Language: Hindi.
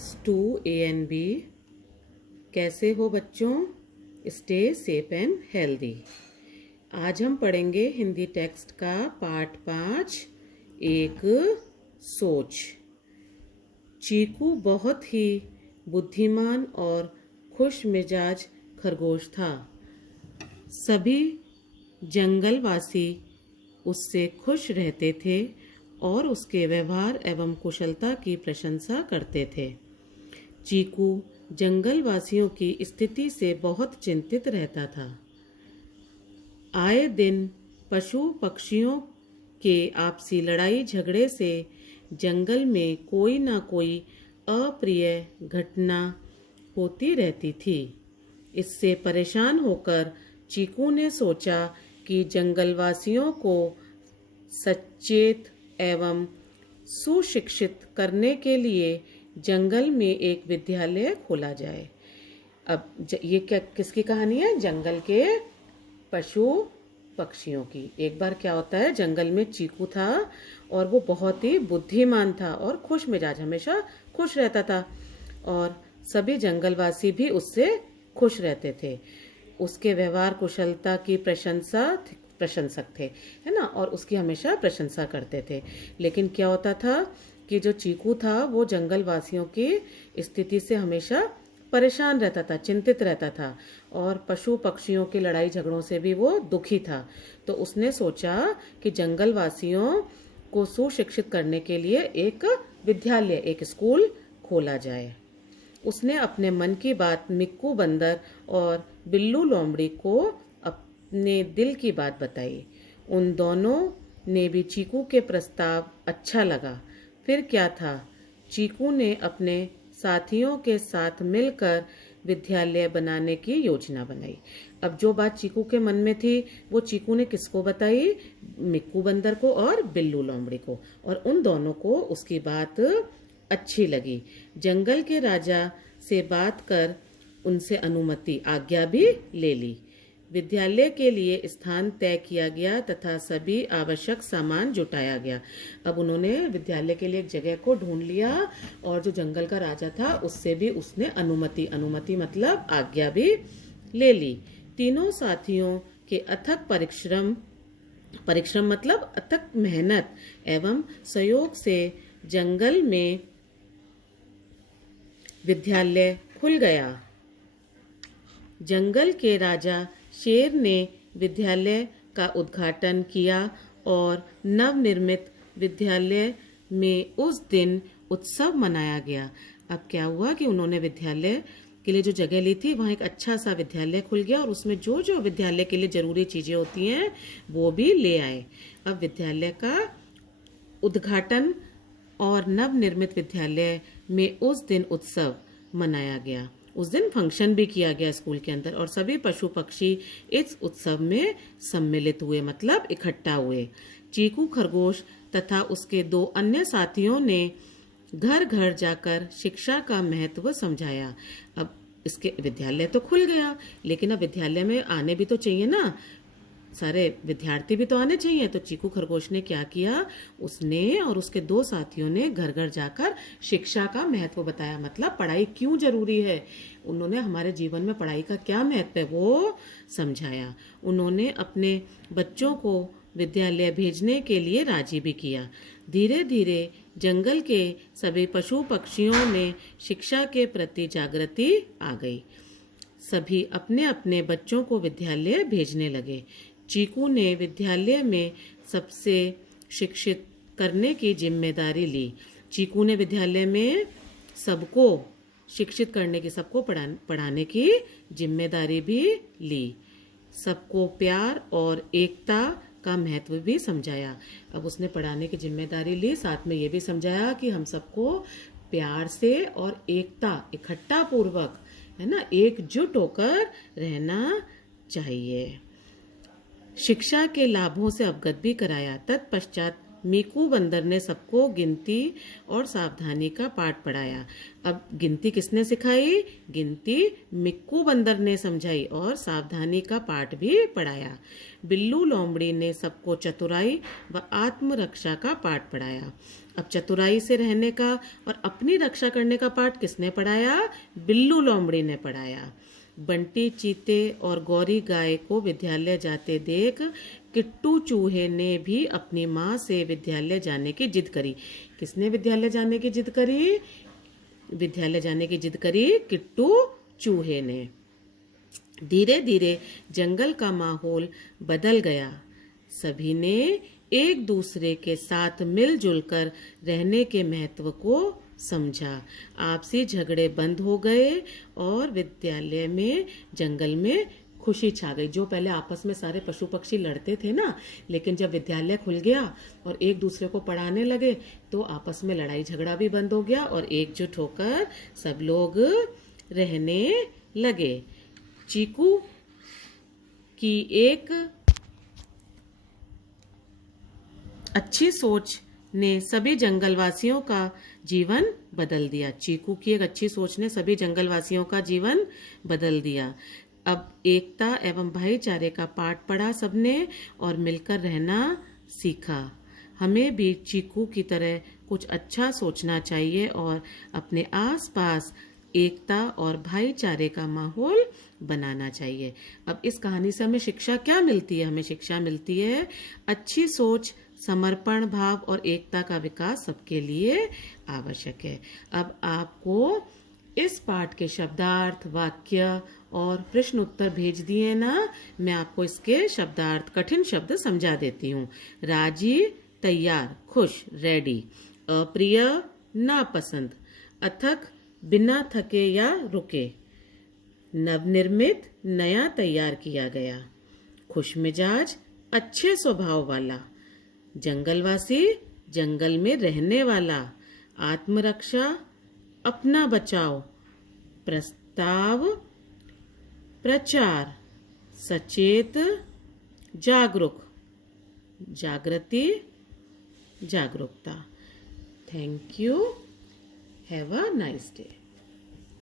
Class 2 A and B। कैसे हो बच्चों? Stay safe and healthy. आज हम पढ़ेंगे हिंदी टेक्स्ट का पार्ट 5, एक सोच। चीकू बहुत ही बुद्धिमान और खुश मिजाज खरगोश था। सभी जंगलवासी उससे खुश रहते थे और उसके व्यवहार एवं कुशलता की प्रशंसा करते थे। चीकू जंगलवासियों की स्थिति से बहुत चिंतित रहता था। आए दिन पशु पक्षियों के आपसी लड़ाई झगड़े से जंगल में कोई ना कोई अप्रिय घटना होती रहती थी। इससे परेशान होकर चीकू ने सोचा कि जंगलवासियों को सचेत एवं सुशिक्षित करने के लिए जंगल में एक विद्यालय खोला जाए। अब ये क्या किसकी कहानी है? जंगल के पशु पक्षियों की। एक बार क्या होता है, जंगल में चीकू था और वो बहुत ही बुद्धिमान था और खुश मिजाज, हमेशा खुश रहता था और सभी जंगलवासी भी उससे खुश रहते थे। उसके व्यवहार कुशलता की प्रशंसक थे, है ना, और उसकी हमेशा प्रशंसा करते थे। लेकिन क्या होता था कि जो चीकू था वो जंगलवासियों की स्थिति से हमेशा परेशान रहता था, चिंतित रहता था और पशु पक्षियों की लड़ाई झगड़ों से भी वो दुखी था। तो उसने सोचा कि जंगलवासियों को सुशिक्षित करने के लिए एक विद्यालय, एक स्कूल खोला जाए। उसने अपने मन की बात मिक्कू बंदर और बिल्लू लोमड़ी को अपने दिल की बात बताई। उन दोनों ने भी चीकू के प्रस्ताव अच्छा लगा। फिर क्या था, चीकू ने अपने साथियों के साथ मिलकर विद्यालय बनाने की योजना बनाई। अब जो बात चीकू के मन में थी वो चीकू ने किसको बताई? मिक्कू बंदर को और बिल्लू लोमड़ी को, और उन दोनों को उसकी बात अच्छी लगी। जंगल के राजा से बात कर उनसे अनुमति, आज्ञा भी ले ली। विद्यालय के लिए स्थान तय किया गया तथा सभी आवश्यक सामान जुटाया गया। अब उन्होंने विद्यालय के लिए एक जगह को ढूंढ लिया और जो जंगल का राजा था उससे भी उसने अनुमति मतलब आज्ञा भी ले ली। तीनों साथियों के अथक परिश्रम मतलब अथक मेहनत एवं सहयोग से जंगल में विद्यालय खुल गया। जंगल के राजा शेर ने विद्यालय का उद्घाटन किया और नवनिर्मित विद्यालय में उस दिन उत्सव मनाया गया। अब क्या हुआ कि उन्होंने विद्यालय के लिए जो जगह ली थी वहाँ एक अच्छा सा विद्यालय खुल गया और उसमें जो जो विद्यालय के लिए जरूरी चीजें होती हैं वो भी ले आए। अब विद्यालय का उद्घाटन और नवनिर्मित विद्यालय में उस दिन उत्सव मनाया गया। उस दिन फंक्शन भी किया गया स्कूल के अंदर और सभी पशु पक्षी इस उत्सव में सम्मिलित हुए, मतलब इकट्ठा हुए। चीकू खरगोश तथा उसके 2 अन्य साथियों ने घर घर जाकर शिक्षा का महत्व समझाया। अब इसके विद्यालय तो खुल गया, लेकिन अब विद्यालय में आने भी तो चाहिए ना, सारे विद्यार्थी भी तो आने चाहिए। तो चीकू खरगोश ने क्या किया, उसने और उसके 2 साथियों ने घर घर जाकर शिक्षा का महत्व बताया, मतलब पढ़ाई क्यों जरूरी है। उन्होंने हमारे जीवन में पढ़ाई का क्या महत्व है वो समझाया। उन्होंने अपने बच्चों को विद्यालय भेजने के लिए राजी भी किया। धीरे धीरे जंगल के सभी पशु पक्षियों में शिक्षा के प्रति जागृति आ गई। सभी अपने अपने बच्चों को विद्यालय भेजने लगे। चीकू ने विद्यालय में सबसे शिक्षित करने की जिम्मेदारी ली। चीकू ने विद्यालय में सबको शिक्षित करने की, सबको पढ़ाने की जिम्मेदारी भी ली। सबको प्यार और एकता का महत्व भी समझाया। अब उसने पढ़ाने की जिम्मेदारी ली, साथ में ये भी समझाया कि हम सबको प्यार से और एकता, इकट्ठा पूर्वक, है ना, एकजुट होकर रहना चाहिए। शिक्षा के लाभों से अवगत भी कराया। तत्पश्चात मीकू बंदर ने सबको गिनती और सावधानी का पाठ पढ़ाया। अब गिनती किसने सिखाई? गिनती मिक्कू बंदर ने समझाई और सावधानी का पाठ भी पढ़ाया। बिल्लू लोमड़ी ने सबको चतुराई व आत्मरक्षा का पाठ पढ़ाया। अब चतुराई से रहने का और अपनी रक्षा करने का पाठ किसने पढ़ाया? बिल्लू लोमड़ी ने पढ़ाया। बंटी चीते और गौरी गाय को विद्यालय जाते देख किट्टू चूहे ने भी अपनी माँ से विद्यालय जाने की जिद करी। किसने विद्यालय जाने की जिद करी? विद्यालय जाने की जिद करी किट्टू चूहे ने। धीरे धीरे जंगल का माहौल बदल गया। सभी ने एक दूसरे के साथ मिलजुल कर रहने के महत्व को समझा। आपसी झगड़े बंद हो गए और विद्यालय में, जंगल में खुशी छा गई। जो पहले आपस में सारे पशु पक्षी लड़ते थे ना, लेकिन जब विद्यालय खुल गया और एक दूसरे को पढ़ाने लगे तो आपस में लड़ाई झगड़ा भी बंद हो गया और एकजुट होकर सब लोग रहने लगे। चीकू की एक अच्छी सोच ने सभी जंगलवासियों का जीवन बदल दिया। चीकू की एक अच्छी सोच ने सभी जंगलवासियों का जीवन बदल दिया। अब एकता एवं भाईचारे का पाठ पढ़ा सबने और मिलकर रहना सीखा। हमें भी चीकू की तरह कुछ अच्छा सोचना चाहिए और अपने आसपास एकता और भाईचारे का माहौल बनाना चाहिए। अब इस कहानी से हमें शिक्षा क्या मिलती है? हमें शिक्षा मिलती है अच्छी सोच, समर्पण भाव और एकता का विकास सबके लिए आवश्यक है। अब आपको इस पाठ के शब्दार्थ, वाक्य और प्रश्न उत्तर भेज दिए ना, मैं आपको इसके शब्दार्थ, कठिन शब्द समझा देती हूँ। राजी तैयार, खुश, रेडी। अप्रिय नापसंद, अथक बिना थके या रुके। नवनिर्मित नया तैयार किया गया। खुशमिजाज अच्छे स्वभाव वाला। जंगलवासी जंगल में रहने वाला। आत्मरक्षा अपना बचाव। प्रस्ताव प्रचार। सचेत जागरूक। जागृति जागरूकता। Thank you. Have a nice day.